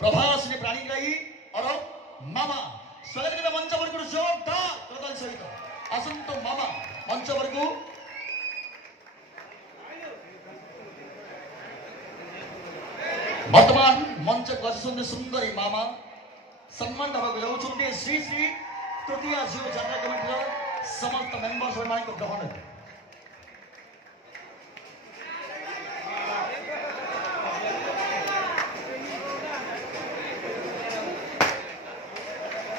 प्रभासिनी प्राणीग्राही और मामा स्वागत करते मंच वर्ग जोरदार प्रदान सहित आसंतो मामा मंच वर्ग वर्तमान मंच को आसुंदे सुंदरी मामा सम्मान दबाक जाउछन्ते श्री श्री तृतीय जीव जात्रा कमिटीर समस्त मेंबर्स को ग्रहण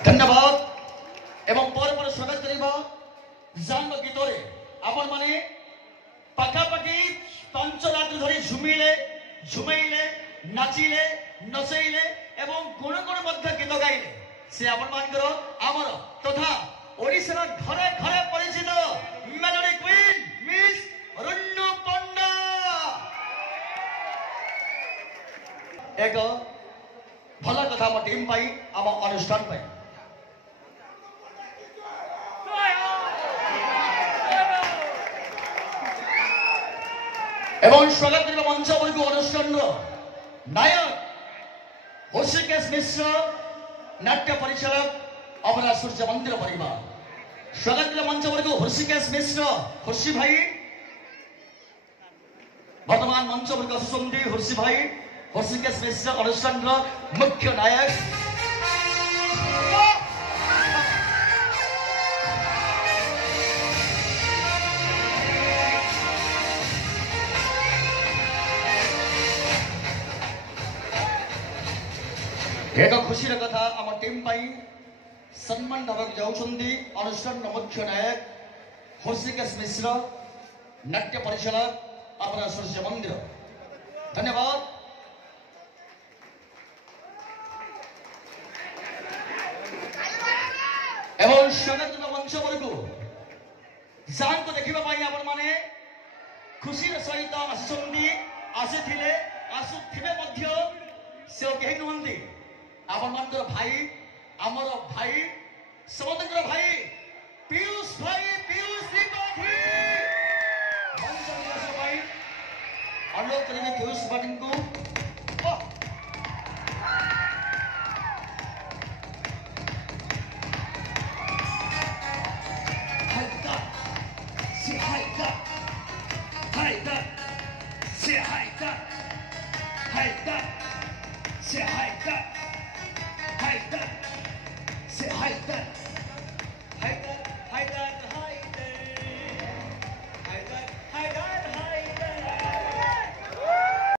धन्यवाद एवं पर स्वागत करबा जांग गीतरे आपण माने पाखापाखि 5 रात धरी झुमिले झुमैले नाचिले नचैले एवं गुण गुण मध्य गीत गाइले से आपण मानकर आमर तथा ओडिसा घरे घरे परिचित मेलोडी क्वीन मिस रुन्नु पंडा एक भला कथा म टीम पाई आम अनुष्ठान पाई एवं स्वागत करबा मंच वर्ग अनुष्ठान नायक हर्षिकेश मिश्र नाट्य परिचालक अपना सूर्य मंदिर परिवार स्वागत करबा मंच वर्ग हर्षिकेश मिश्र हर्षि भाई वर्तमान मंच वर्ग सुसंदी हर्षि भाई हर्षिकेश मिश्र अनुष्ठान मुख्य नायक एक खुशी कथा आम टीम पाई सम्मान दबाक जाउछन्ती अनुष्ठान मुख्य नायक हर्षिकेश मिश्र नाट्य परिचालक अपना सूर्य मंदिर धन्यवाद एवं स्वागत मंच वर्ग जान को देखा आपण माने खुशी सहित आसुछन्ती आसीथिले आसुथिबे मध्य से केही नुहंती आपण मानकर भाई आमर भाई समंदर भाई पीयूष त्रिपाठी भाई अनुरोध करेंगे पीयूष त्रिपाठी को Say hi,